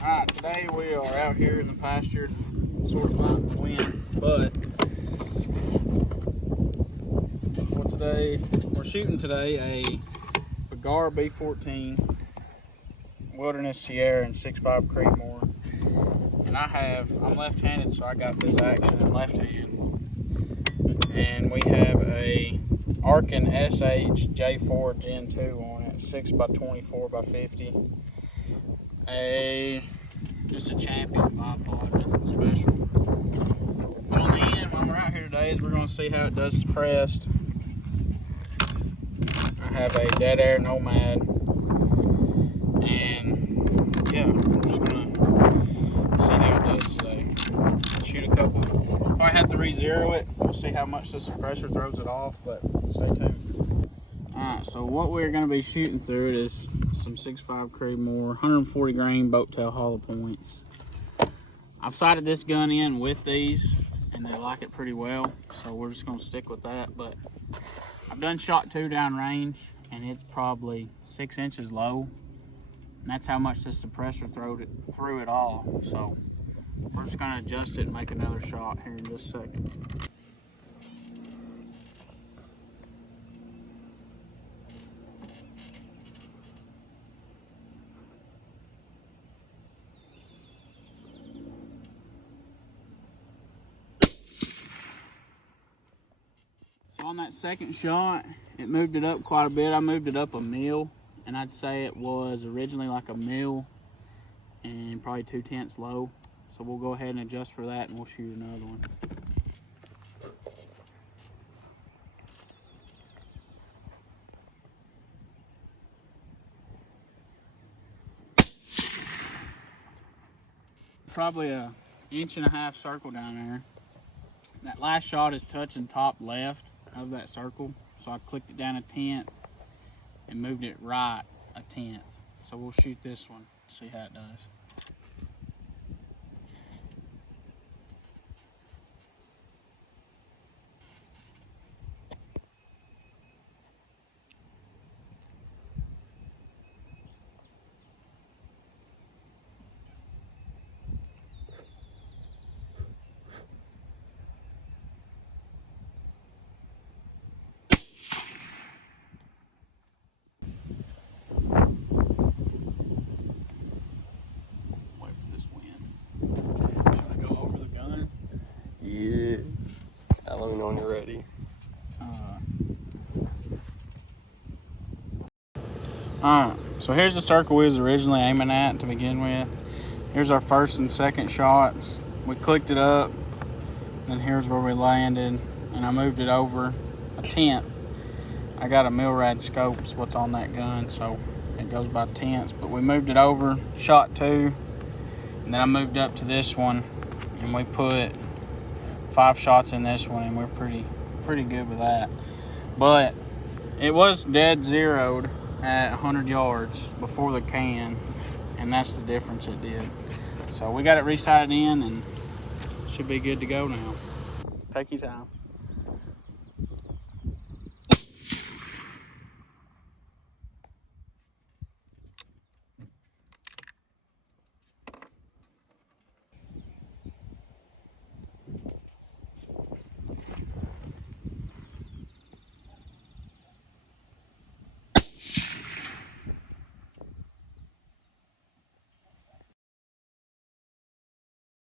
Alright, today we are out here in the pasture, sort of fighting the wind, but for today, we're shooting today a Cigar B14 Wilderness Sierra and 6.5 Creedmore. And I'm left-handed, so I got this action in left hand. And we have a Arkin SH J4 Gen 2 on it, 6x24x50. Just a champion bipod, nothing special. But on the end, while we're out here today, is we're going to see how it does suppressed. I have a Dead Air Nomad, and yeah, we're just going to see how it does today. Shoot a couple. Probably have to re-zero it. We'll see how much the suppressor throws it off, but stay tuned. Alright, so what we're going to be shooting through it is some 6.5 Creedmore, 140 grain boat tail hollow points. I've sighted this gun in with these, and they like it pretty well, so we're just going to stick with that. But I've done shot 2 down range, and it's probably 6 inches low, and that's how much this suppressor threw it all. So we're just going to adjust it and make another shot here in just a second. On that second shot, it moved it up quite a bit. I moved it up a mil, and I'd say it was originally like a mil and probably 2/10 low. So we'll go ahead and adjust for that, and we'll shoot another one. Probably a 1.5 inch circle down there. That last shot is touching top left of that circle, so I clicked it down 1/10 and moved it right 1/10. So we'll shoot this one, see how it does. Yeah, let me know when you're ready. Alright, so here's the circle we was originally aiming at to begin with. Here's our first and second shots. We clicked it up, and here's where we landed, and I moved it over 1/10. I got a Milrad scope, is what's on that gun, so it goes by 1/10. But we moved it over, shot 2, and then I moved up to this one, and we put 5 shots in this one, and we're pretty good with that. But it was dead zeroed at 100 yards before the can, and that's the difference it did. So we got it resighted in, and should be good to go now. Take your time.